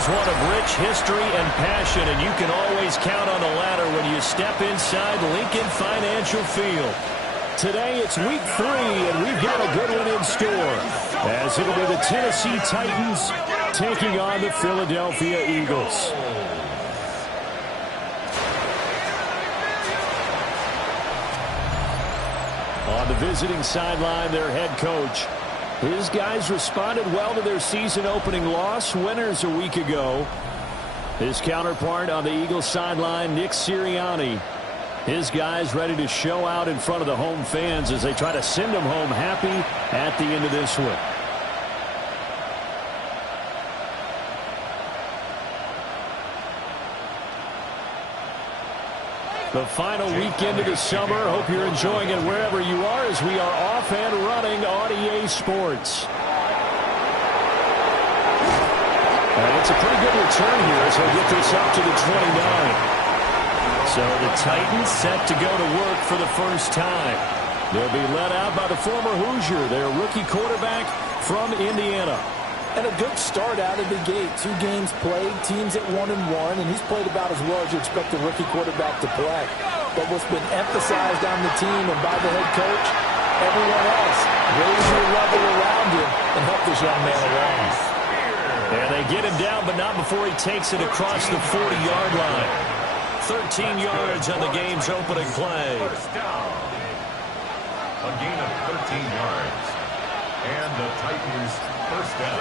is one of rich history and passion, and you can always count on the ladder when you step inside Lincoln Financial Field. Today it's week 3, and we've got a good one in store, as it'll be the Tennessee Titans taking on the Philadelphia Eagles. On the visiting sideline, their head coach. His guys responded well to their season-opening loss, winners a week ago. His counterpart on the Eagles sideline, Nick Sirianni. His guys ready to show out in front of the home fans as they try to send them home happy at the end of this one. The final weekend of the summer. Hope you're enjoying it wherever you are as we are off and running on EA Sports. And it's a pretty good return here as they get this up to the 29. So the Titans set to go to work for the first time. They'll be led out by the former Hoosier, their rookie quarterback from Indiana. And a good start out of the gate. 2 games played, teams at 1-1, and he's played about as well as you expect a rookie quarterback to play. But what's been emphasized on the team and by the head coach, everyone else, raise your level around him and help this young man along. And they get him down, but not before he takes it across the 40-yard line. 13 yards on the game's opening play. A gain of 13 yards. And the Titans first down.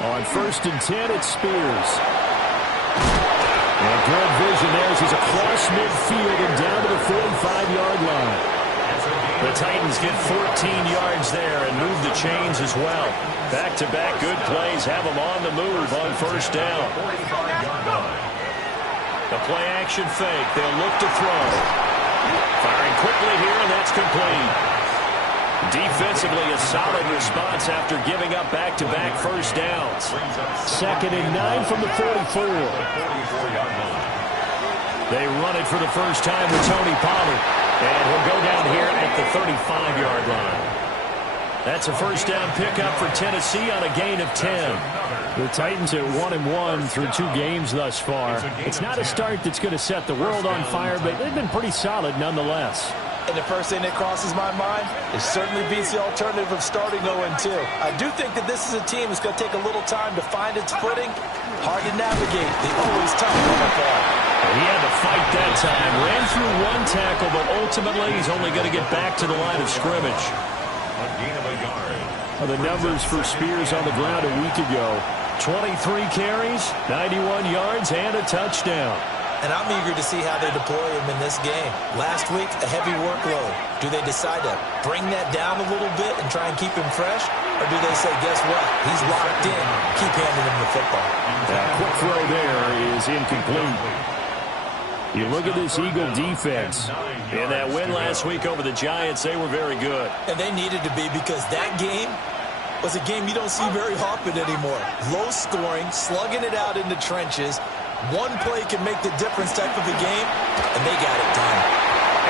On 1st and 10, it's Spears. And good vision there as he's across midfield and down to the 45-yard line. The Titans get 14 yards there and move the chains as well. Back-to-back good plays have them on the move on first down. The play-action fake. They'll look to throw. Firing quickly here, and that's complete. Defensively, a solid response after giving up back-to-back first downs. 2nd and 9 from the 44. They run it for the first time with Tony Pollard. And he'll go down here at the 35-yard line. That's a first down pickup for Tennessee on a gain of 10. The Titans are 1-1 through 2 games thus far. It's not a start that's going to set the world on fire, but they've been pretty solid nonetheless. And the first thing that crosses my mind is certainly beats the alternative of starting 0-2. I do think that this is a team that's going to take a little time to find its footing. Hard to navigate. The always tough NFL. He had to fight that time. Ran through 1 tackle, but ultimately he's only going to get back to the line of scrimmage. A gain of a yard. The numbers for Spears on the ground a week ago. 23 carries, 91 yards, and a touchdown. And I'm eager to see how they deploy him in this game. Last week, a heavy workload. Do they decide to bring that down a little bit and try and keep him fresh? Or do they say, guess what? He's locked in. Keep handing him the football. That quick throw there is incomplete. You look at this Eagle defense. In that win last week over the Giants, they were very good. And they needed to be, because that game was a game you don't see very often anymore. Low scoring, slugging it out in the trenches. One play can make the difference type of a game, and they got it done.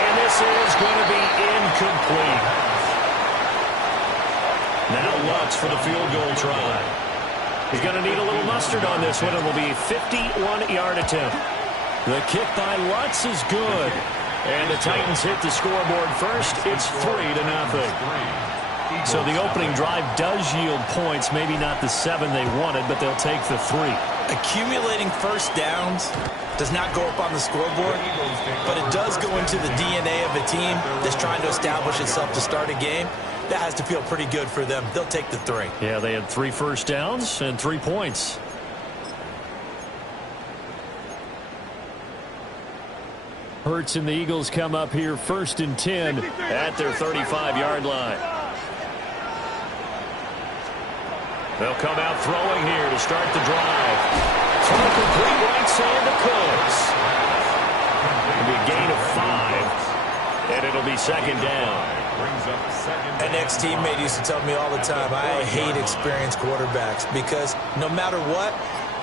And this is going to be incomplete. Now Lutz for the field goal try. He's going to need a little mustard on this one. It will be a 51-yard attempt. The kick by Lutz is good. And the Titans hit the scoreboard first. It's 3-0. So the opening drive does yield points. Maybe not the 7 they wanted, but they'll take the 3. Accumulating first downs does not go up on the scoreboard, but it does go into the DNA of a team that's trying to establish itself to start a game. That has to feel pretty good for them. They'll take the 3. Yeah, they had 3 first downs and 3 points. Hurts and the Eagles come up here 1st and 10 at their 35-yard line. They'll come out throwing here to start the drive. Throw complete right side to Cooks. It'll be a gain of 5, and it'll be 2nd down. An ex-teammate used to tell me all the time, I hate experienced quarterbacks because no matter what,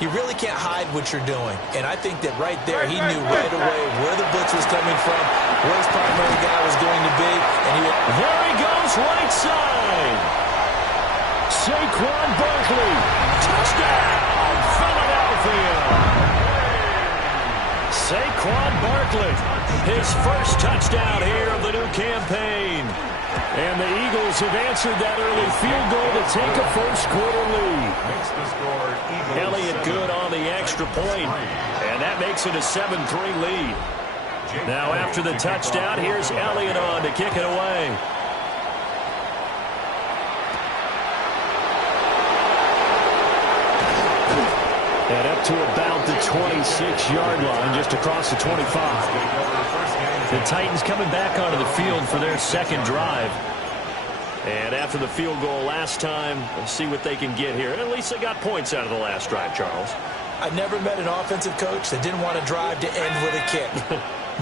you really can't hide what you're doing. And I think that right there, he knew right away where the blitz was coming from, where his primary guy was going to be. And there he goes, right side. Saquon Barkley, touchdown, Philadelphia. Saquon Barkley, his first touchdown here of the new campaign. And the Eagles have answered that early field goal to take a first-quarter lead. Elliott good on the extra point, and that makes it a 7-3 lead. Now after the touchdown, here's Elliott on to kick it away. And up to about the 26-yard line, just across the 25. The Titans coming back onto the field for their second drive. And after the field goal last time, we'll see what they can get here. At least they got points out of the last drive, Charles. I never met an offensive coach that didn't want to drive to end with a kick.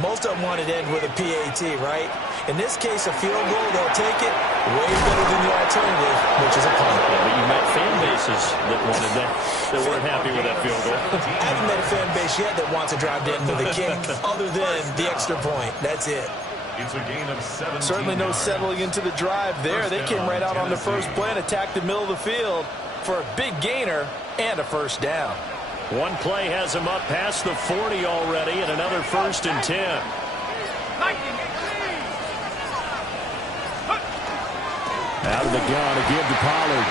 Most of them wanted to end with a PAT, right? In this case, a field goal, they'll take it way better than the alternative, which is a punt. Yeah, but you met fan bases that wanted that weren't happy with that field goal. I haven't met a fan base yet that wants to drive to end with a kick other than the extra point. That's it. It's a gain of 17. Certainly no settling into the drive there. They came right out on the first play and attacked the middle of the field for a big gainer and a first down. One play has him up past the 40 already, and another 1st and 10. Out of the gun again to Pollard.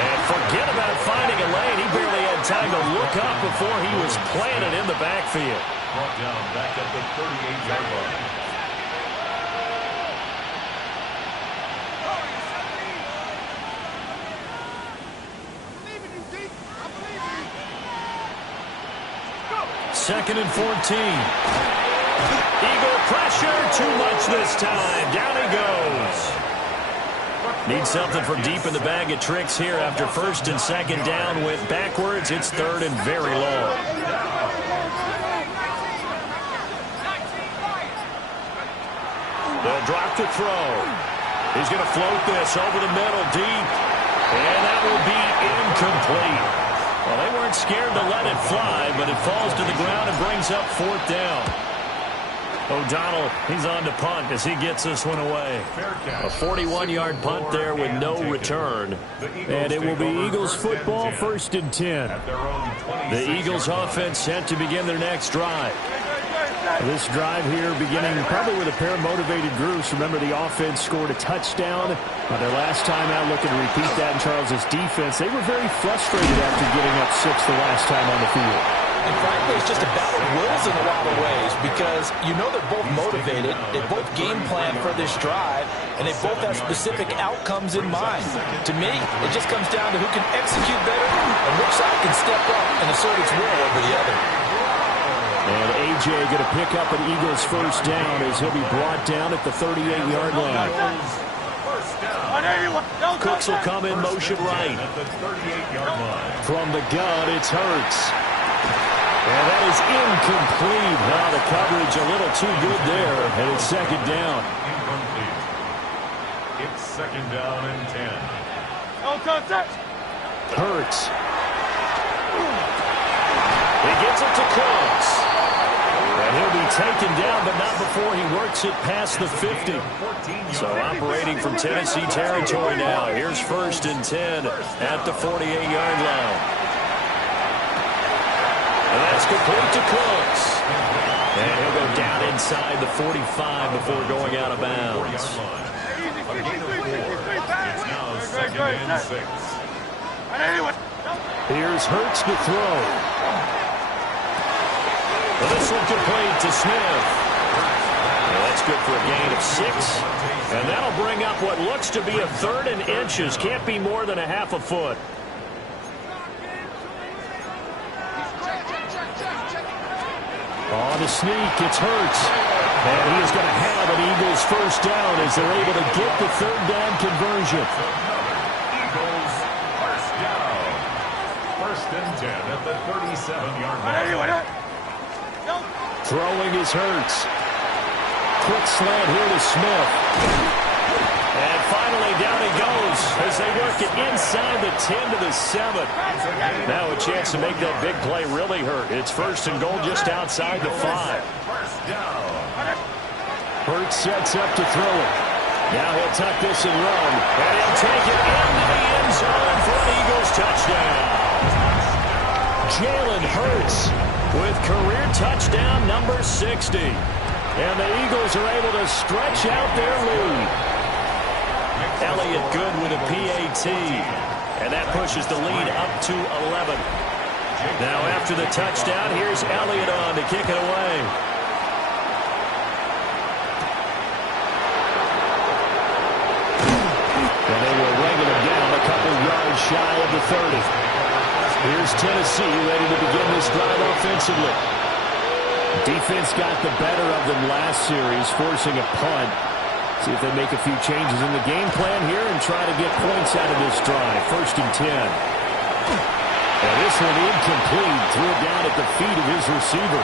And forget about finding a lane. He barely had time to look up before he was planted in the backfield. Brought down back at the 38-yard line. Second and 14. Eagle pressure, too much this time. Down he goes. Needs something from deep in the bag of tricks here after 1st and 2nd down. Went backwards. It's 3rd and very long. They'll drop to throw. He's going to float this over the middle deep. And that will be incomplete. Well, they weren't scared to let it fly, but it falls to the ground and brings up 4th down. O'Donnell, he's on to punt as he gets this one away. A 41-yard punt there with no return. And it will be Eagles football, 1st and 10. The Eagles offense set to begin their next drive. This drive here beginning probably with a pair of motivated groups. Remember, the offense scored a touchdown. Their last time out, looking to repeat that in Charles's defense. They were very frustrated after giving up 6 the last time on the field. And frankly, it's just a battle of wills in a lot of ways because you know they're both motivated, they both game plan for this drive, and they both have specific outcomes in mind. To me, it just comes down to who can execute better and which side can step up and assert its will over the other. And A.J. going to pick up an Eagles first down as he'll be brought down at the 38-yard line. Cooks will come in motion right. From the gun, it's Hurts. And that is incomplete. Now the coverage a little too good there, and it's 2nd down. Incomplete. It's 2nd down and 10. Hurts. He gets it to Cooks. And he'll be taken down, but not before he works it past the 50. So operating from Tennessee territory now. Here's 1st and 10 at the 48-yard line. And that's complete to Cooks. And he'll go down inside the 45 before going out of bounds. It's now 2nd and 6. Here's Hurts to throw. Well, this one complete to Smith. Well, that's good for a gain of 6. And that'll bring up what looks to be a 3rd and inches. Can't be more than a half a foot. On the sneak, it's Hurts. And he is going to have an Eagles first down as they're able to get the 3rd down conversion. Eagles first down. 1st and 10 at the 37-yard line. Throwing is Hurts. Quick slant here to Smith. And finally down he goes as they work it inside the 10 to the 7. Now a chance to make that big play really hurt. It's 1st and goal just outside the 5. First down. Hurts sets up to throw it. Now he'll tuck this and run. And he'll take it into the end zone for an Eagles touchdown. Jalen Hurts with career touchdown number 60. And the Eagles are able to stretch out their lead. Elliott good with a PAT. And that pushes the lead up to 11. Now after the touchdown, here's Elliott on to kick it away. And they will wrangle him down a couple yards shy of the 30. Here's Tennessee ready to begin this drive offensively. Defense got the better of them last series, forcing a punt. See if they make a few changes in the game plan here and try to get points out of this drive. 1st and 10. And this one incomplete. Threw it down at the feet of his receiver.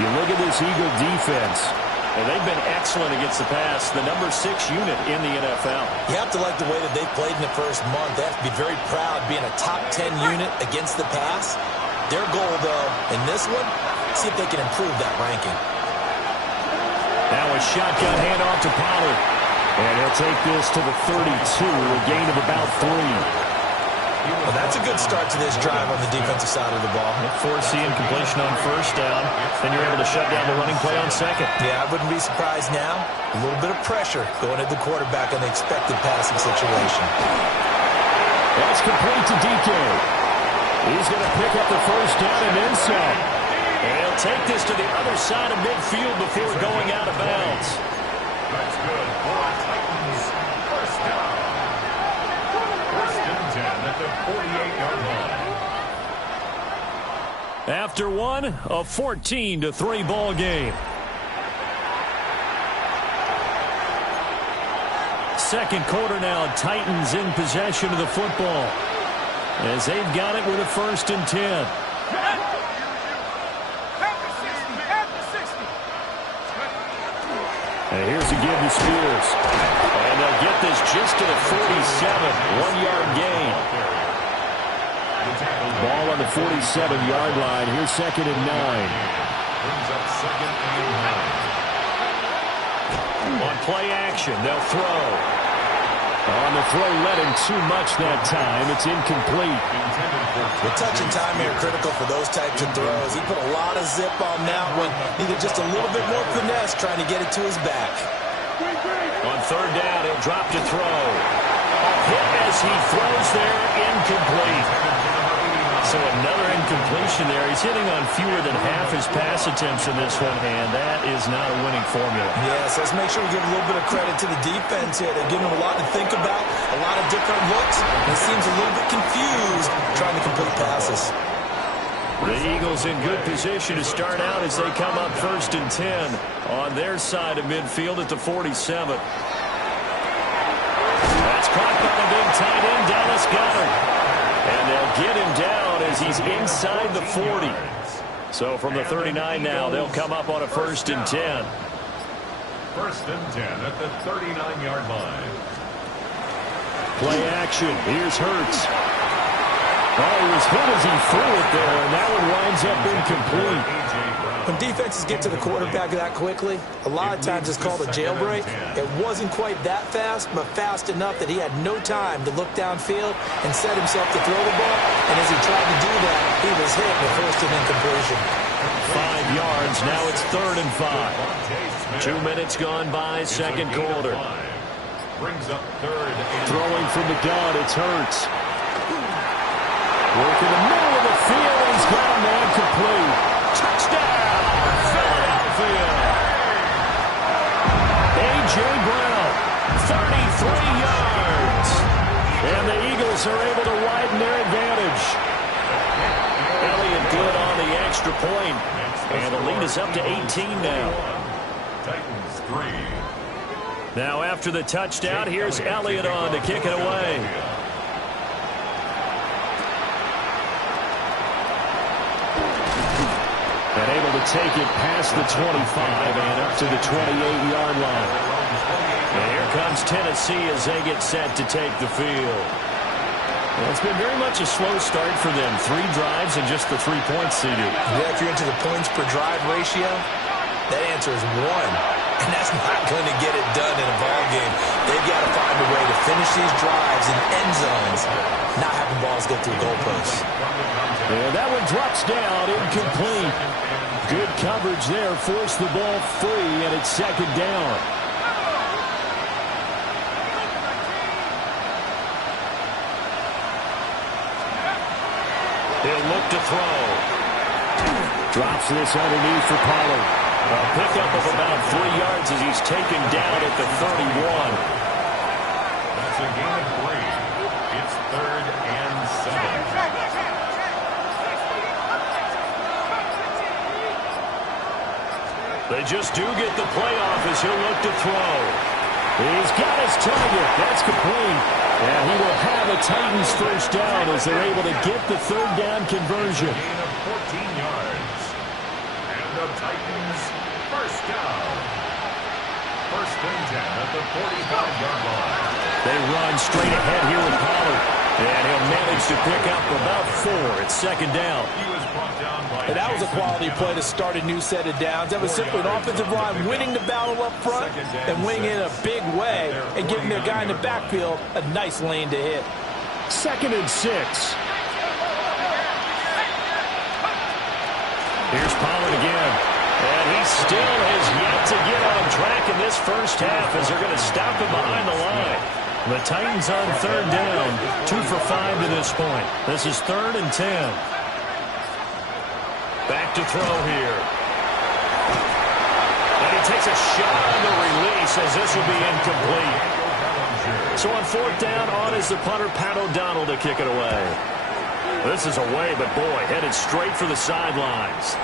You look at this Eagle defense. And they've been excellent against the pass. The number 6 unit in the NFL. You have to like the way that they played in the first month. They have to be very proud being a top 10 unit against the pass. Their goal, though, in this one, see if they can improve that ranking. Now a shotgun handoff to Pollard. And he'll take this to the 32, a gain of about 3. Well, that's a good start to this drive on the defensive side of the ball. Force the incompletion on 1st down. Then you're able to shut down the running play on 2nd. Yeah, I wouldn't be surprised now. A little bit of pressure going at the quarterback in the expected passing situation. That's complete to DK. He's going to pick up the 1st down and then some. And he'll take this to the other side of midfield before going out of bounds. That's good for Titans. 1st down. 1st and 10 at the 48-yard line. After one, a 14-3 ball game. 2nd quarter now, Titans in possession of the football as they've got it with a 1st and 10. And here's a give to Spears. And they'll get this just to the 47, 1-yard gain. Ball on the 47-yard line. Here's 2nd and 9. Brings up 2nd and 9. On play action, they'll throw. On the throw, led him too much that time. It's incomplete. The touch and time here critical for those types of throws. He put a lot of zip on that one. Needed just a little bit more finesse trying to get it to his back. On 3rd down, he'll drop to throw. A hit as he throws there, incomplete. So another incompletion there. He's hitting on fewer than half his pass attempts in this one, and that is not a winning formula. Yes, let's make sure we give a little bit of credit to the defense here. They're giving him a lot to think about, a lot of different looks, and he seems a little bit confused trying to complete passes. The Eagles in good position to start out as they come up 1st and 10 on their side of midfield at the 47. That's caught by the big tight end, Dallas Goedert. And they'll get him down as he's inside the 40. So from the 39 now, they'll come up on a 1st and 10. 1st and 10 at the 39-yard line. Play action. Here's Hurts. Oh, he was hit as he threw it there, and that one winds up incomplete. When defenses get to the quarterback that quickly, a lot of times it's called a jailbreak. It wasn't quite that fast, but fast enough that he had no time to look downfield and set himself to throw the ball. And as he tried to do that, he was hit and forced an incompletion. 5 yards. Now it's 3rd and 5. 2 minutes gone by, 2nd quarter. Brings up 3rd. Throwing from the gun, it's Hurts. Work in the middle of the field, and he's got a man complete. Touchdown, Philadelphia. A.J. Brown, 33 yards. And the Eagles are able to widen their advantage. Elliott good on the extra point. And the lead is up to 18 now. Titans 3. Now after the touchdown, here's Elliott on to kick it away. And able to take it past the 25 and up to the 28-yard line. And here comes Tennessee as they get set to take the field. Well, it's been very much a slow start for them. 3 drives and just the 3 points, CD. Yeah, if you're into the points per drive ratio, that answer is 1. and that's not going to get it done in a ball game. They've got to find a way to finish these drives in end zones, not having balls go through goalposts. And that one drops down, incomplete. Good coverage there, forced the ball free, and it's second down. He'll look to throw. Drops this underneath for Pollard. A pickup of about 3 yards as he's taken down at the 31. That's a gain of 3. It's 3rd and 7. They just do get the play off as he'll look to throw. He's got his target. That's complete. And he will have a Titans first down as they're able to get the 3rd down conversion. Gain of 14 yards. And the Titans first down. 1st and 10 at the 45-yard line. They run straight ahead here with Pollard. And he'll manage to pick up about 4. It's second down. He was brought down by And that was a quality play to start a new set of downs. That was simply an offensive line winning the battle up front and winning in a big way and giving their guy in the backfield a nice lane to hit. 2nd and 6. Here's Pollard again. And he still has yet to get on track in this first half as they're going to stop him behind the line. The Titans on 3rd down, 2 for 5 to this point. This is 3rd and 10. Back to throw here. And he takes a shot on the release as this will be incomplete. So on 4th down, on is the punter, Pat O'Donnell, to kick it away. This is away, but boy, headed straight for the sidelines.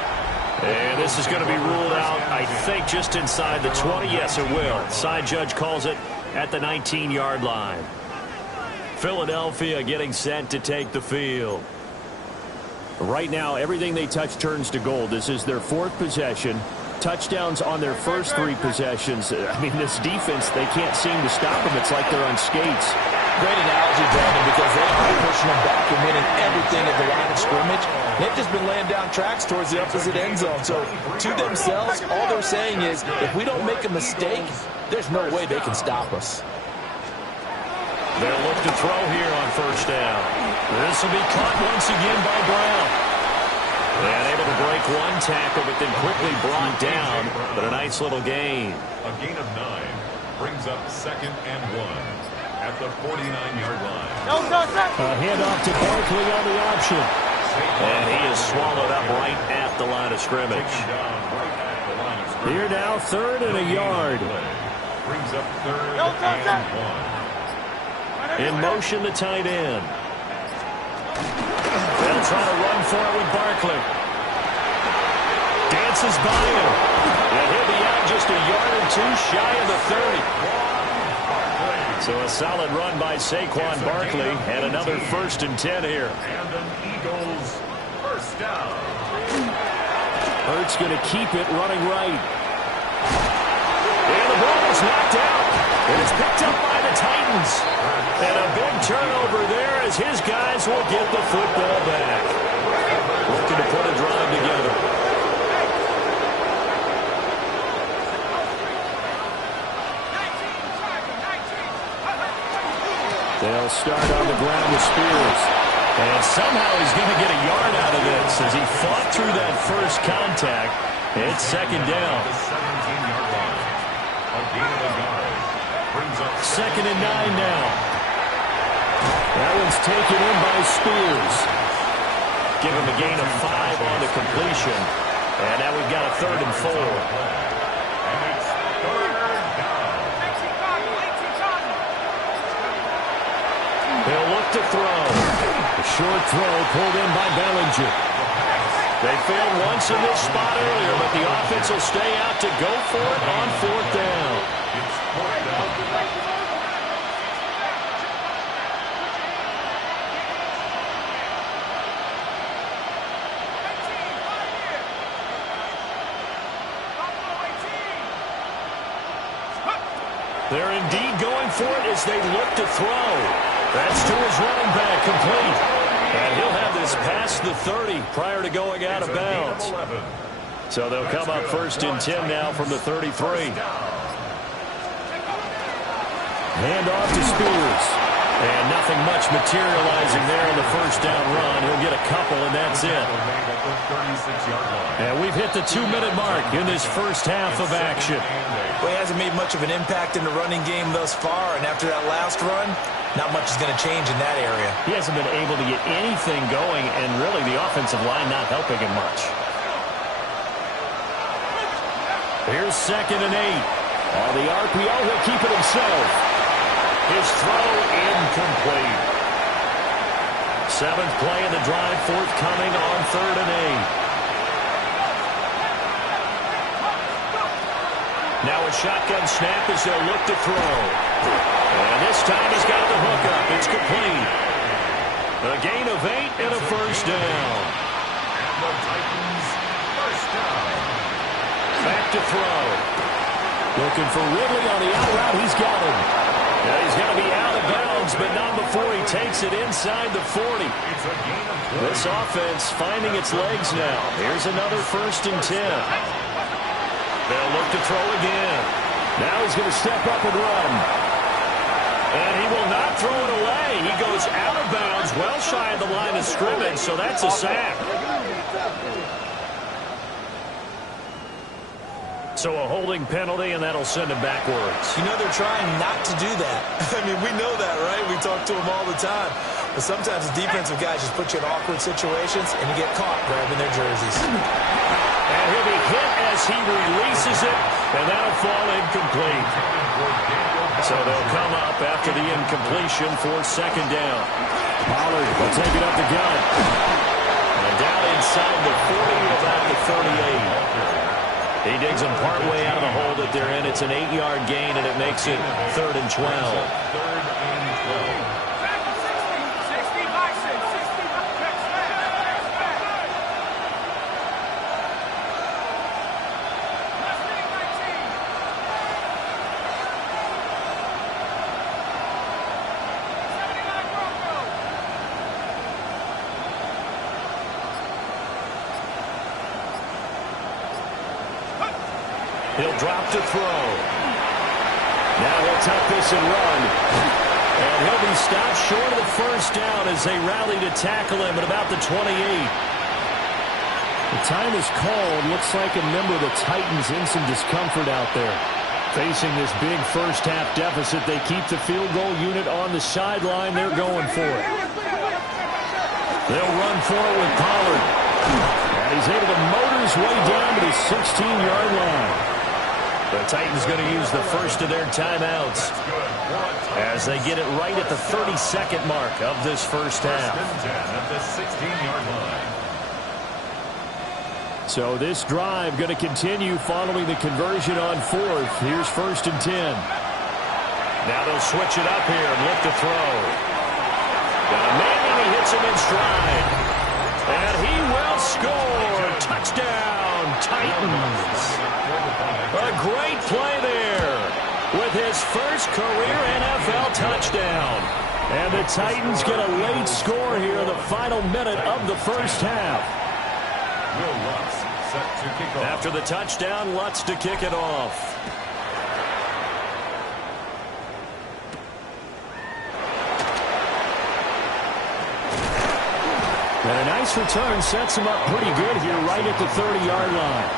And this is going to be ruled out, I think, just inside the 20. Yes, it will. Side judge calls it at the 19-yard line. Philadelphia getting set to take the field. Right now, everything they touch turns to gold. This is their 4th possession. Touchdowns on their first 3 possessions. I mean, this defense, they can't seem to stop them. It's like they're on skates. Great analogy, Brandon, because they are pushing them back and winning everything at the line of scrimmage. They've just been laying down tracks towards the opposite end zone. So to themselves, all they're saying is, if we don't make a mistake, there's no way they can stop us. They'll look to throw here on 1st down. This will be caught once again by Brown. And able to break 1 tackle, but then quickly brought down. But a nice little gain. A gain of 9 brings up 2nd and 1 at the 49-yard line. A handoff to Barkley on the option. And he is swallowed up right at the line of scrimmage. Here now, 3rd and a yard. Brings up 3rd and 1. In motion, the tight end. They'll try to run for it with Barkley. Dances by him. And he'll be out just a yard or 2 shy of the 30. So a solid run by Saquon Barkley. And another 1st and 10 here. And an Eagles first down. Hurts going to keep it running right. And the ball is knocked out. And it's picked up by the Titans. And a big turnover there as his guys will get the football back. Looking to put a drive together. They'll start on the ground with Spears. And somehow he's going to get a yard out of this as he fought through that first contact. It's 2nd down. 17-yard line. A gain of a yard. Brings up 2nd and 9 now. That one's taken in by Spears. Give him a gain of 5 on the completion. And now we've got a 3rd and 4. And it's 3rd down. They'll look to throw. A short throw pulled in by Bellinger. They failed once in this spot earlier, but the offense will stay out to go for it on 4th down. It's 4th down. They're indeed going for it as they look to throw. That's to his running back, complete. And he'll have this past the 30 prior to going out of bounds. So they'll come up 1st and 10 now from the 33. Hand off to Spears. And nothing much materializing there on the first down run. He'll get a couple, and that's it. And we've hit the 2-minute mark in this first half of action. Well, he hasn't made much of an impact in the running game thus far, and after that last run, not much is going to change in that area. He hasn't been able to get anything going, and really the offensive line not helping him much. Here's 2nd and 8. On the RPO, he'll keep it himself. His throw incomplete. 7th play in the drive, forthcoming on 3rd and 8. Now a shotgun snap as they'll look to throw. And this time he's got the hook up. It's complete. A gain of 8 and a first down. And the Titans first down. Back to throw. Looking for Ridley on the out route. He's got him. Yeah, he's going to be out of bounds, but not before he takes it inside the 40. It's a gain of 20. This offense finding its legs now. Here's another 1st and 10. They'll look to throw again. Now he's going to step up and run. And he will not throw it away. He goes out of bounds, well shy of the line of scrimmage, so that's a sack. So a holding penalty, and that'll send him backwards. You know they're trying not to do that. I mean, we know that, right? We talk to them all the time. But sometimes the defensive guys just put you in awkward situations, and you get caught grabbing their jerseys. And he'll be hit as he releases it, and that'll fall incomplete. So they'll come up after the incompletion for 2nd down. Pollard will take it up the gut. And down inside the 40, about the 38. He digs them partway out of the hole that they're in. It's an 8-yard gain, and it makes it 3rd and 12. 3rd and 12. He'll drop to throw. Now he'll tuck this and run. And he'll be stopped short of the first down as they rally to tackle him at about the 28. The time is called. Looks like a member of the Titans in some discomfort out there. Facing this big first-half deficit, they keep the field goal unit on the sideline. They're going for it. They'll run for it with Pollard. And he's able to motor his way down to the 16-yard line. The Titans going to use the first of their timeouts as they get it right at the 32nd mark of this first half. At the 16-yard line. So this drive going to continue following the conversion on 4th. Here's 1st and 10. Now they'll switch it up here and look to throw. Got a man and he hits him in stride. And he will score. Touchdown, Titans. A great play there with his first career NFL touchdown. And the Titans get a late score here in the final minute of the first half. Will Lutz set to kick off. After the touchdown, Lutz to kick it off. And a nice return sets him up pretty good here right at the 30-yard line.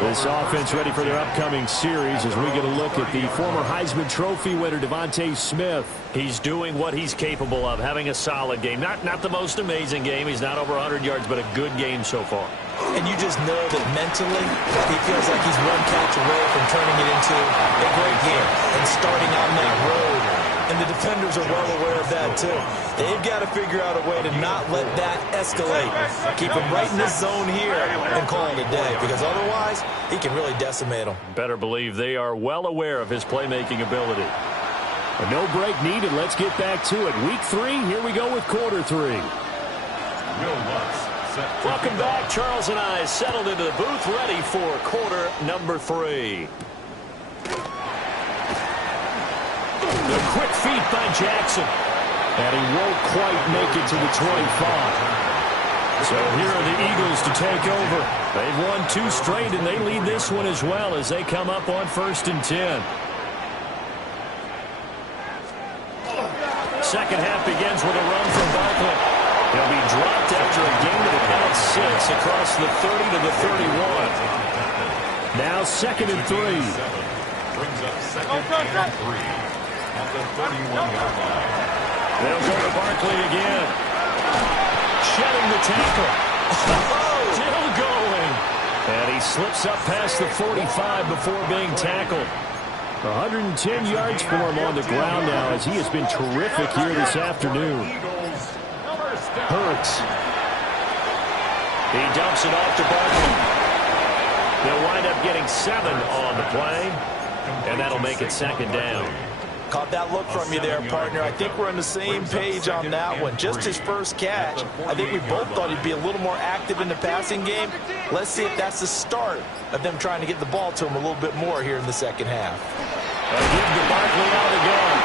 This offense ready for their upcoming series as we get a look at the former Heisman Trophy winner, Devontae Smith. He's doing what he's capable of, having a solid game. Not the most amazing game. He's not over 100 yards, but a good game so far. And you just know that mentally, he feels like he's one catch away from turning it into a great game and starting on that road. And the defenders are well aware of that, too. They've got to figure out a way to not let that escalate. Keep him right in this zone here and call it a day, because otherwise, he can really decimate them. Better believe they are well aware of his playmaking ability. A no break needed. Let's get back to it. Week 3, here we go with quarter 3. Will Lutz set to Welcome back. Charles and I settled into the booth, ready for quarter number 3. The quick feet by Jackson. And he won't quite make it to the 25. So here are the Eagles to take over. They've won 2 straight, and they lead this one as well as they come up on 1st and 10. second half begins with a run from Barkley. He'll be dropped after a gain of about 6 across the 30 to the 31. Now 2nd and 3. Brings up 2nd and 3 at the 31-yard line. They'll go to Barkley again. Shedding the tackle. Still going. And he slips up past the 45 before being tackled. 110 yards for him on the ground now as he has been terrific here this afternoon. Hurts. He dumps it off to Barkley. They'll wind up getting 7 on the play, and that'll make it 2nd down. Caught that look from you there, partner. I think we're on the same page on that one. Just his first catch. I think we both thought he'd be a little more active in the passing game. Let's see if that's the start of them trying to get the ball to him a little bit more here in the second half. A give to Barkley out again.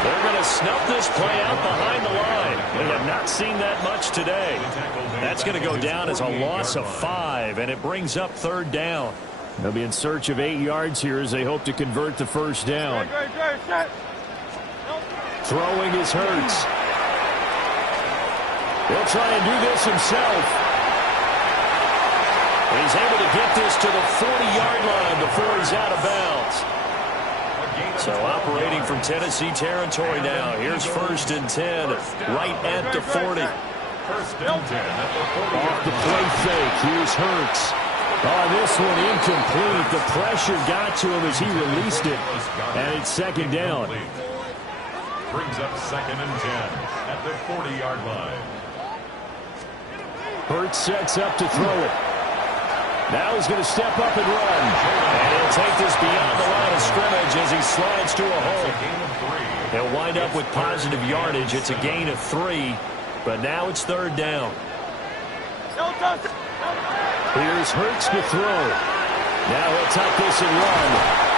They're going to snuff this play out behind the line. We have not seen that much today. That's going to go down as a loss of 5, and it brings up 3rd down. They'll be in search of 8 yards here as they hope to convert the 1st down. Throwing is Hurts. He'll try and do this himself. He's able to get this to the 40-yard line before he's out of bounds. So operating from Tennessee territory now. Here's 1st and 10, right at the 40. 1st and 10 at the 40. Off the play fake, here's Hurts. Oh, this one incomplete. The pressure got to him as he released it, and it's 2nd down. Brings up 2nd and 10 at the 40-yard line. Hurts sets up to throw it. Now he's going to step up and run. And he'll take this beyond the line of scrimmage as he slides to a hole. He'll wind up with positive yardage. It's a gain of 3, but now it's 3rd down. Here's Hurts to throw. Now he'll tuck this and run.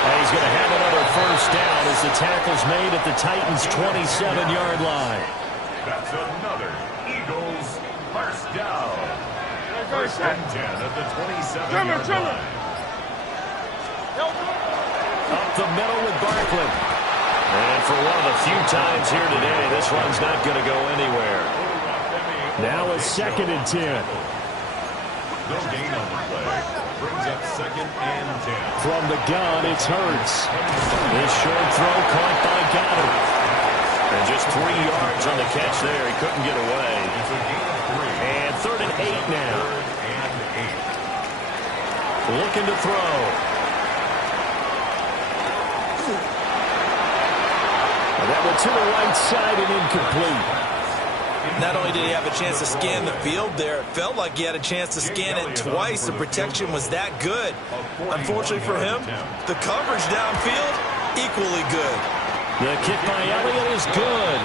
And he's going to have another 1st down as the tackle's made at the Titans' 27-yard line. That's another Eagles 1st down. 1st and 10 at the 27-yard line. Up the middle with Barkley. And for one of the few times here today, this run's not going to go anywhere. Now it's 2nd and 10. No gain on the play. Brings up 2nd and 10. From the gun, it's Hurts. This short throw caught by Goddard. And just 3 yards on the catch there. He couldn't get away. It's a gain of 3. And 3rd and 8 now. 3rd and 8. Looking to throw. And that went to the right side and incomplete. Not only did he have a chance to scan the field there, it felt like he had a chance to scan it twice. The protection was that good. Unfortunately for him, the coverage downfield, equally good. The kick by Elliott is good.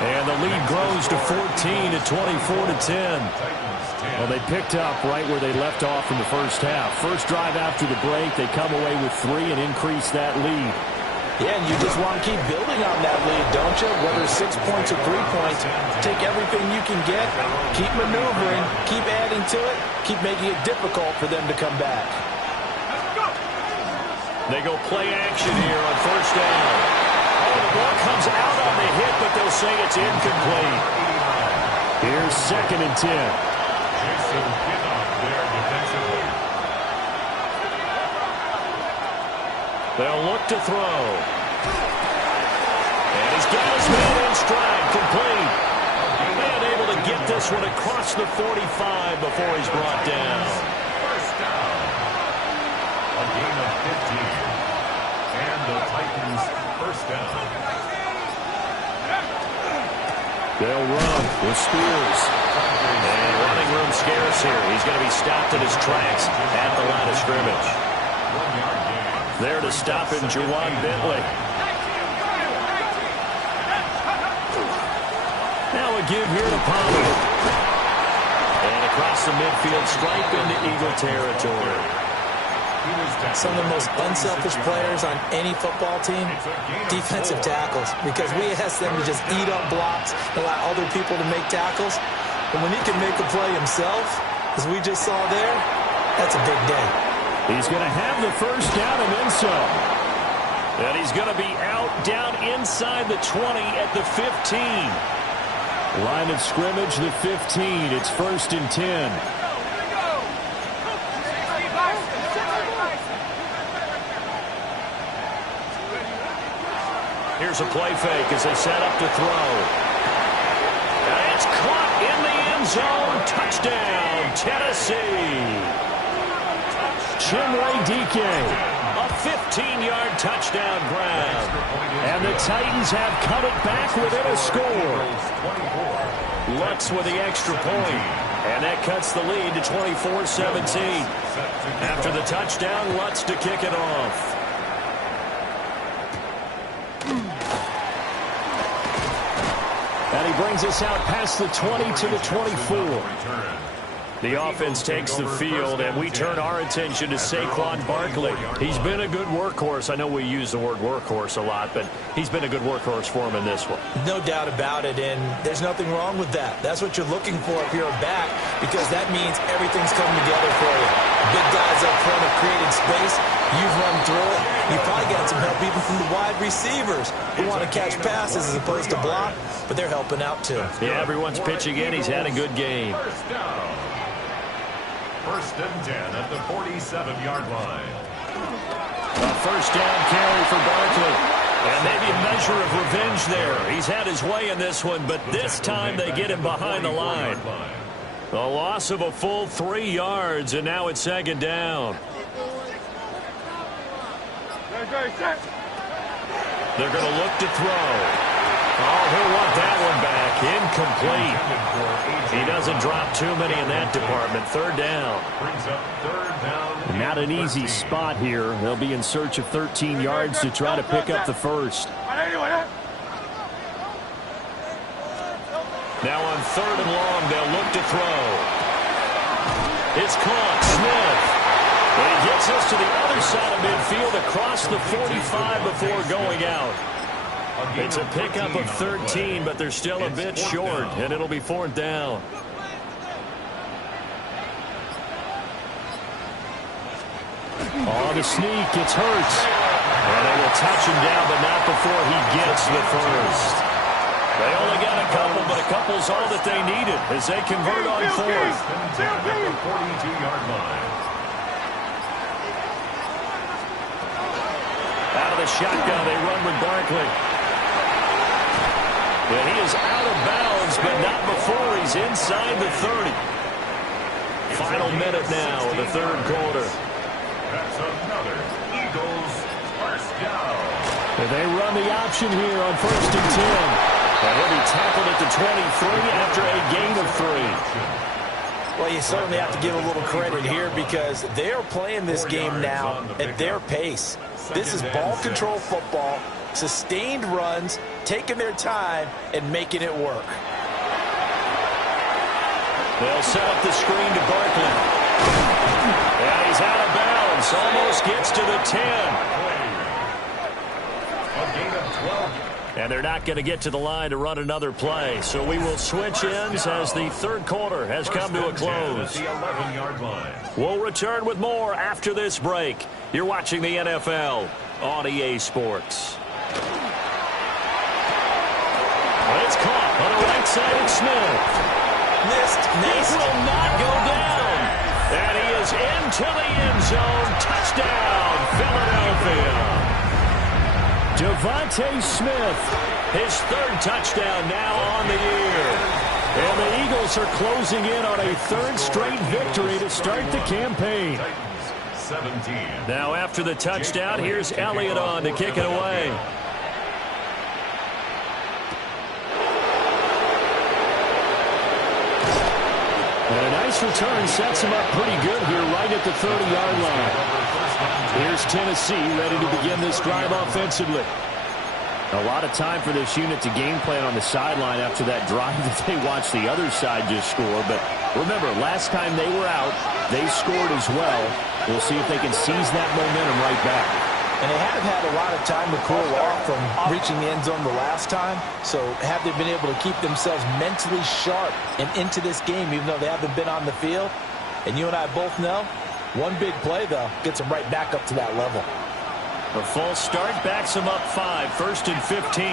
And the lead grows to 14 at 24-10. Well, they picked up right where they left off in the 1st half. First drive after the break, they come away with 3 and increase that lead. Yeah, and you just want to keep building on that lead, don't you? Whether 6 points or 3 points, take everything you can get, keep maneuvering, keep adding to it, keep making it difficult for them to come back. They go play action here on 1st down. Oh, the ball comes out on the hit, but they'll say it's incomplete. Here's 2nd and 10. Jason Pinnock there defensively. They'll look to throw. And he's got his man in stride, complete. And able to get this one across the 45 before he's brought down. 1st down. A gain of 15. And the Titans 1st down. They'll run with Spears. And running room scarce here. He's going to be stopped in his tracks at the line of scrimmage. 1 yard gain. There to stop him, Juwan Bentley. Now a give here to Pollard. And across the midfield, stripe into Eagle territory. Some of the most unselfish players on any football team, defensive tackles, because we ask them to just eat up blocks, allow other people to make tackles. And when he can make a play himself, as we just saw there, that's a big day. He's going to have the 1st down and then some. And he's going to be out down inside the 20 at the 15. Line of scrimmage, the 15. It's 1st and 10. Here's a play fake as they set up to throw. And it's caught in the end zone. Touchdown, Tennessee. Chinwe Dike. A 15-yard touchdown grab. And the Titans have cut it back within a score. Lutz with the extra point. And that cuts the lead to 24-17. After the touchdown, Lutz to kick it off. And he brings us out past the 20 to the 24. The offense takes the field, and we turn our attention to Saquon Barkley. He's been a good workhorse. I know we use the word workhorse a lot, but he's been a good workhorse for him in this one. No doubt about it, and there's nothing wrong with that. That's what you're looking for if you're a back, because that means everything's coming together for you. Big guys up front have created space. You've run through it. You've probably got some help even from the wide receivers who want to catch passes as opposed to block, but they're helping out too. Yeah, everyone's pitching in. He's had a good game. First down. 1st and 10 at the 47-yard line. A first down carry for Barkley. And maybe a measure of revenge there. He's had his way in this one, but this time they get him behind the line. A loss of a full 3 yards, and now it's 2nd down. They're going to look to throw. Oh, he'll want that one back. Incomplete. He doesn't drop too many in that department. 3rd down. Not an easy spot here. They'll be in search of 13 yards to try to pick up the first. Now on 3rd and long, they'll look to throw. It's caught. Smith. And he gets us to the other side of midfield across the 45 before going out. It's a pickup of 13, but they're still a bit short, and it'll be 4th down. Oh, the sneak. It's Hurts. And they will touch him down, but not before he gets the first. They only got a couple, but a couple's all that they needed as they convert on 4th. At the 42-yard line. Out of the shotgun, they run with Barkley. And he is out of bounds, but not before he's inside the 30. Final minute now of the 3rd quarter. That's another Eagles first down. And they run the option here on 1st and 10. And he'll be tackled at the 23 after a gain of 3. Well, you certainly have to give a little credit here because they're playing this game now at their pace. This is ball control football, sustained runs, taking their time, and making it work. They'll set up the screen to Barkley. And he's out of bounds. Almost gets to the 10. A gain of 12. And they're not going to get to the line to run another play. So we will switch ends as the 3rd quarter has come to a close. The 11-yard line. We'll return with more after this break. You're watching the NFL on EA Sports. It's caught on the right side of Smith. Missed. This will not go down. And he is into the end zone. Touchdown, Philadelphia. Devontae Smith, his 3rd touchdown now on the year. And the Eagles are closing in on a 3rd straight victory to start the campaign. 17. Now after the touchdown, here's Elliott on to kick it away. And a nice return sets him up pretty good here right at the 30-yard line. Here's Tennessee ready to begin this drive offensively. A lot of time for this unit to game plan on the sideline after that drive that they watched the other side just score. But remember, last time they were out, they scored as well. We'll see if they can seize that momentum right back. And they haven't had a lot of time to cool off from reaching the end zone the last time. So have they been able to keep themselves mentally sharp and into this game even though they haven't been on the field? And you and I both know, one big play, though, gets them right back up to that level. A false start backs him up 5, 1st and 15.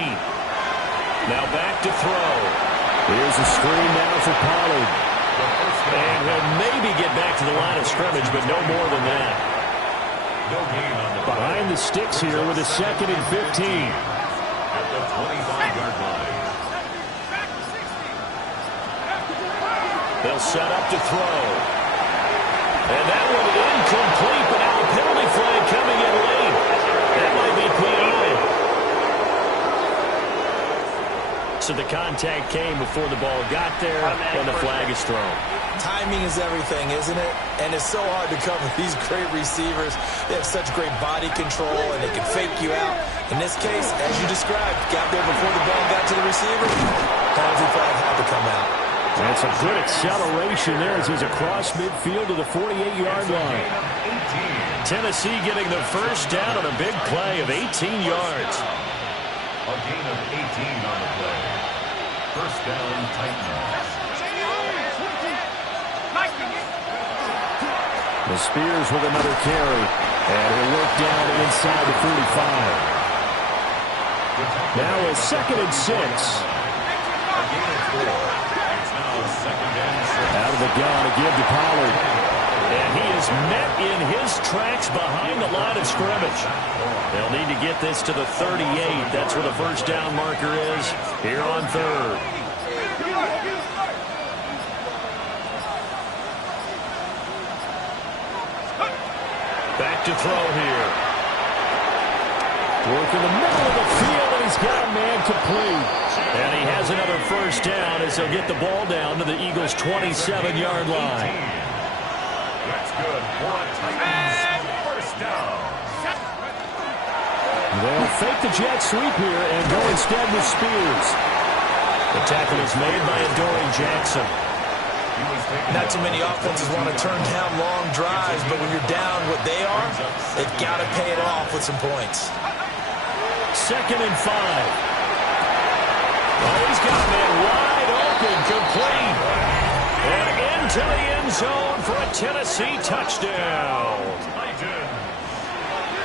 Now back to throw. Here's a screen now for Pollard. And he'll maybe get back to the line of scrimmage, but no more than that. Behind the sticks here with a 2nd and 15. At the 25-yard line. They'll set up to throw. And that one incomplete, but now a penalty flag coming in late. That might be PI. So the contact came before the ball got there, and the flag is thrown. Timing is everything, isn't it? And it's so hard to cover these great receivers. They have such great body control, and they can fake you out. In this case, as you described, got there before the ball got to the receiver. Penalty flag had to come out. That's a good acceleration there as he's across midfield to the 48-yard line. Tennessee getting the first down on a big play of 18 yards. A gain of 18 on the play. First down, Titans. The Spears with another carry. And he'll work down inside the 45. Now a 2nd and 6. A gain of 4. It's now 2nd and 6. Out of the gun to give to Pollard. And he is met in his tracks behind the line of scrimmage. They'll need to get this to the 38. That's where the first down marker is here on 3rd. Back to throw here. Work in the middle of the field, and he's got a man complete. And he has another first down as he'll get the ball down to the Eagles' 27-yard line. That's good for a Titans first down. They'll fake the jet sweep here and go instead with Spears. The tackle is made by Adoree Jackson. Not too many offenses want to turn down long drives, but when you're down what they are, they've got to pay it off with some points. 2nd and 5. Oh, he's got a man wide open, complete. And into the end zone for a Tennessee touchdown.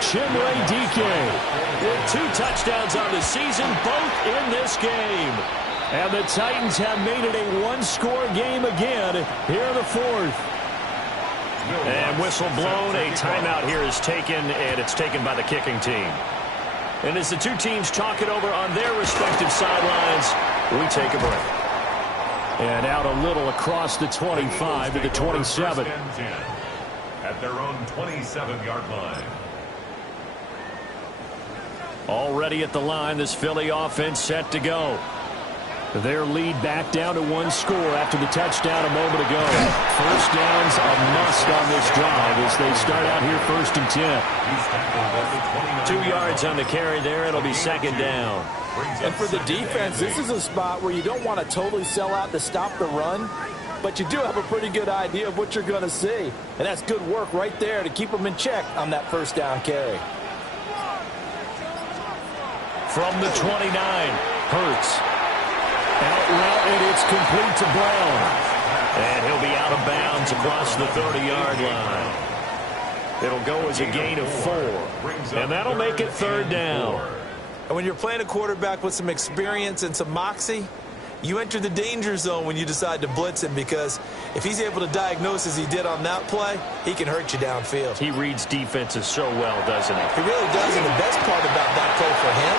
Chimere Dike with 2 touchdowns on the season, both in this game. And the Titans have made it a one-score game again here in the 4th. And whistle blown, a timeout here is taken, and it's taken by the kicking team. And as the two teams talk it over on their respective sidelines, we take a break. And out a little across the 25 to the 27. At their own 27-yard line. Already at the line, this Philly offense set to go. Their lead back down to 1 score after the touchdown a moment ago. First down's a must on this drive as they start out here 1st and 10. 2 yards on the carry there. It'll be 2nd down. And for the defense, this is a spot where you don't want to totally sell out to stop the run, but you do have a pretty good idea of what you're going to see. And that's good work right there to keep them in check on that first down carry. From the 29, Hurts. Out route, and it's complete to Brown. And he'll be out of bounds across the 30-yard line. It'll go as a gain of 4. And that'll make it 3rd down. And when you're playing a quarterback with some experience and some moxie, you enter the danger zone when you decide to blitz him, because if he's able to diagnose as he did on that play, he can hurt you downfield. He reads defenses so well, doesn't he? He really does, and the best part about that play for him,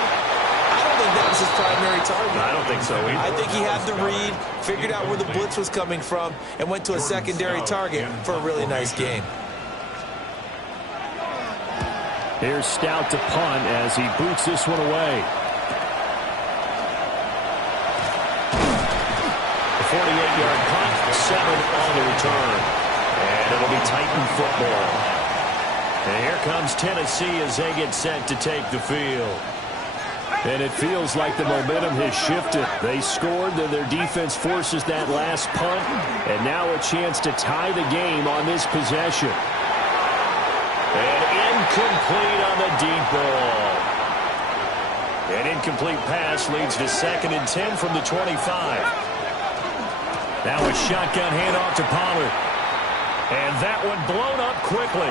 I don't think that was his primary target. I don't think so either. I think he had the read, figured out where the blitz was coming from, and went to a secondary target for a really nice gain. Here's Stout to punt as he boots this one away. The 48-yard punt, 7 on the return. And it'll be Titan football. And here comes Tennessee as they get set to take the field. And it feels like the momentum has shifted. They scored, then their defense forces that last punt. And now a chance to tie the game on this possession. And incomplete on the deep ball. An incomplete pass leads to 2nd and 10 from the 25. Now a shotgun handoff to Pollard. And that one blown up quickly.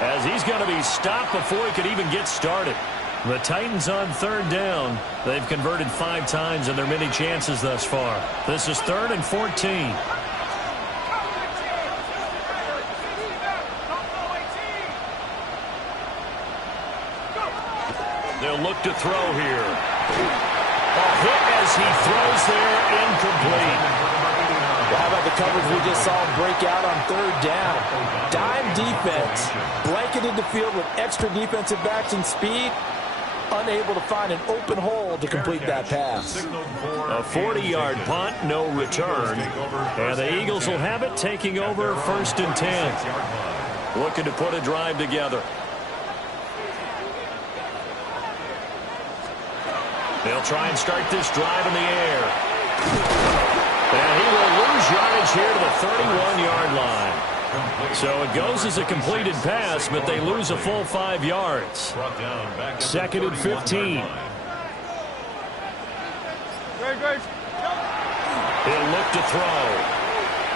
as he's going to be stopped before he could even get started. The Titans on third down. They've converted 5 times in their many chances thus far. This is 3rd and 14. They'll look to throw here. A hit as he throws there, incomplete. How about the coverage we just saw break out on third down? Dime defense, blanketed the field with extra defensive backs and speed, unable to find an open hole to complete that pass. A 40-yard punt, no return. And the Eagles will have it, taking over 1st and 10. Looking to put a drive together. They'll try and start this drive in the air. And he will lose yardage here to the 31-yard line. So it goes as a completed pass, but they lose a full 5 yards. 2nd and 15. He'll look to throw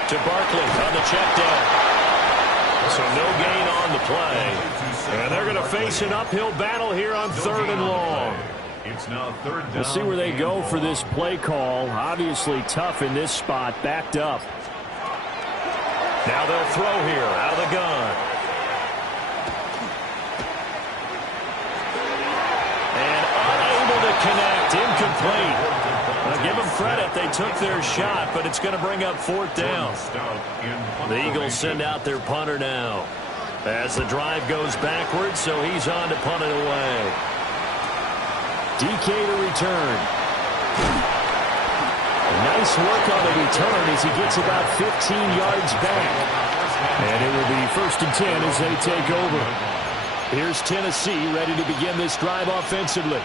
to Barkley on the check down. So no gain on the play. And they're going to face an uphill battle here on 3rd and long. It's now 3rd down. We'll see where they go for this play call. Obviously tough in this spot, backed up. Now they'll throw here out of the gun. And unable to connect, incomplete. Now give them credit, they took their shot, but it's going to bring up 4th down. The Eagles send out their punter now as the drive goes backwards, so he's on to punt it away. DK to return. Nice work on the return as he gets about 15 yards back. And it will be 1st and 10 as they take over. Here's Tennessee ready to begin this drive offensively.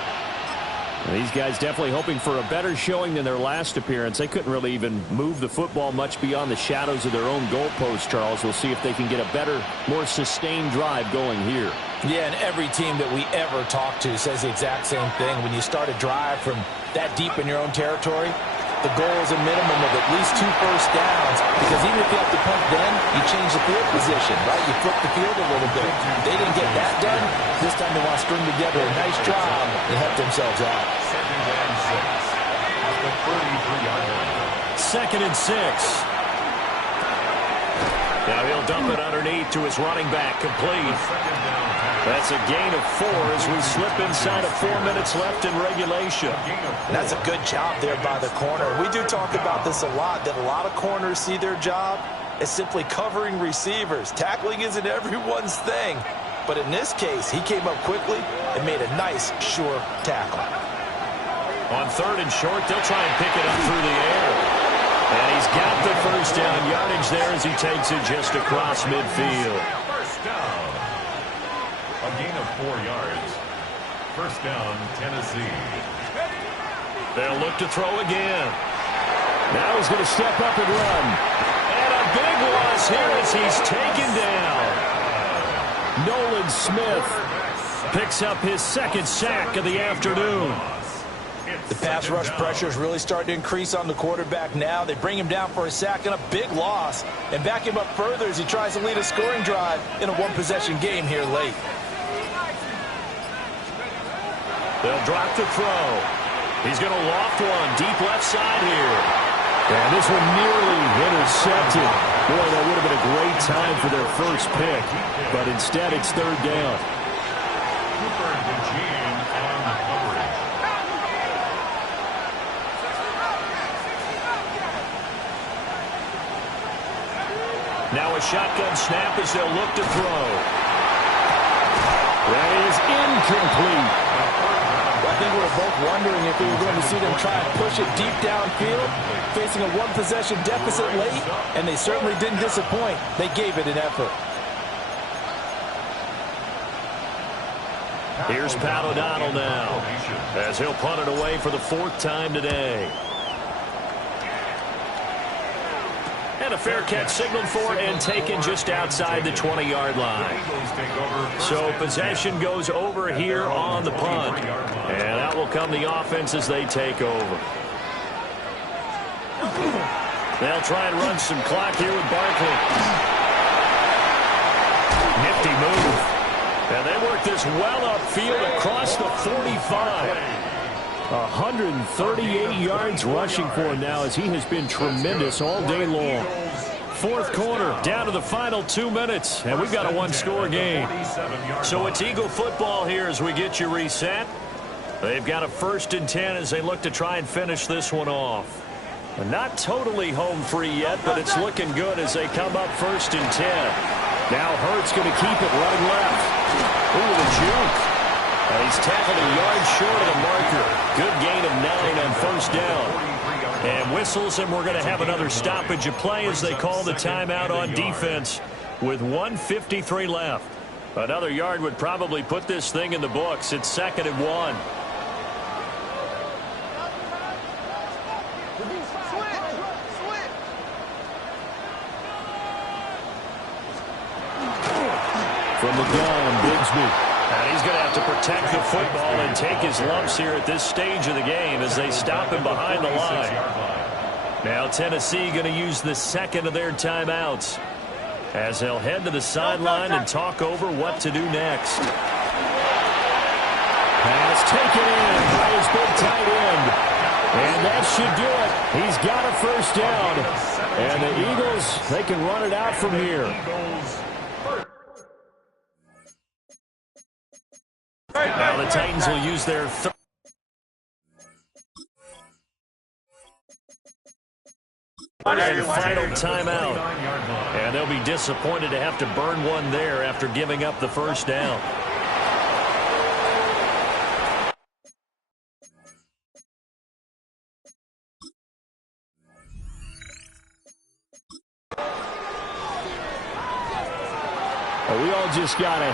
These guys definitely hoping for a better showing than their last appearance. They couldn't really even move the football much beyond the shadows of their own goalpost, Charles. We'll see if they can get a better, more sustained drive going here. Yeah, and every team that we ever talk to says the exact same thing. When you start a drive from that deep in your own territory, the goal is a minimum of at least 2 first downs, because even if you have to punt then, you change the field position, right? You flip the field a little bit. They didn't get that done. This time they want to string together a nice drive and help themselves out. 2nd and 6. Now he'll dump it underneath to his running back, complete. That's a gain of 4 as we slip inside of 4 minutes left in regulation. That's a good job there by the corner. We do talk about this a lot, that a lot of corners see their job as simply covering receivers. Tackling isn't everyone's thing. But in this case, he came up quickly and made a nice, sure tackle. On 3rd and short, they'll try and pick it up through the air. And he's got the 1st down yardage there as he takes it just across midfield. 1st down. A gain of 4 yards. 1st down, Tennessee. They'll look to throw again. Now he's going to step up and run. And a big loss here as he's taken down. Nolan Smith picks up his 2nd sack of the afternoon. The pass rush pressure is really starting to increase on the quarterback now. They bring him down for a sack and a big loss, and back him up further as he tries to lead a scoring drive in a 1-possession game here late. They'll drop to throw. He's going to loft one deep left side here. And this one nearly intercepted. Boy, that would have been a great time for their first pick. But instead, it's 3rd down. Cooper DeJean on the coverage. Now a shotgun snap as they'll look to throw. That is incomplete. I think we were both wondering if we were going to see them try and push it deep downfield, facing a 1-possession deficit late, and they certainly didn't disappoint. They gave it an effort. Here's Pat O'Donnell now, as he'll punt it away for the 4th time today. And a fair catch signaled for and taken just outside the 20-yard line. So possession goes over here on the punt. And out will come the offense as they take over. They'll try and run some clock here with Barkley. Nifty move. this well upfield across the 45. 138 yards rushing for him now as he has been tremendous all day long. Fourth quarter, down to the final 2 minutes, and we've got a one-score game. So it's Eagle football here as we get you reset. They've got a 1st and 10 as they look to try and finish this one off. Not totally home free yet, but it's looking good as they come up 1st and 10. Now Hurts going to keep it running left. Ooh, the juke. And he's tackled a yard short of the marker. Good gain of 9 on 1st down. And whistles, and we're going to have another stoppage of play as they call the timeout on defense with 1:53 left. Another yard would probably put this thing in the books. It's 2nd and 1. From the gun, Bigsby. And he's going to have to protect the football and take his lumps here at this stage of the game as they stop him behind the line. Now Tennessee going to use the 2nd of their timeouts as they'll head to the sideline and talk over what to do next. Pass taken in by his big tight end. And that should do it. He's got a 1st down. And the Eagles, they can run it out from here. Now the Titans will use their final timeout. And they'll be disappointed to have to burn one there after giving up the 1st down. We all just got a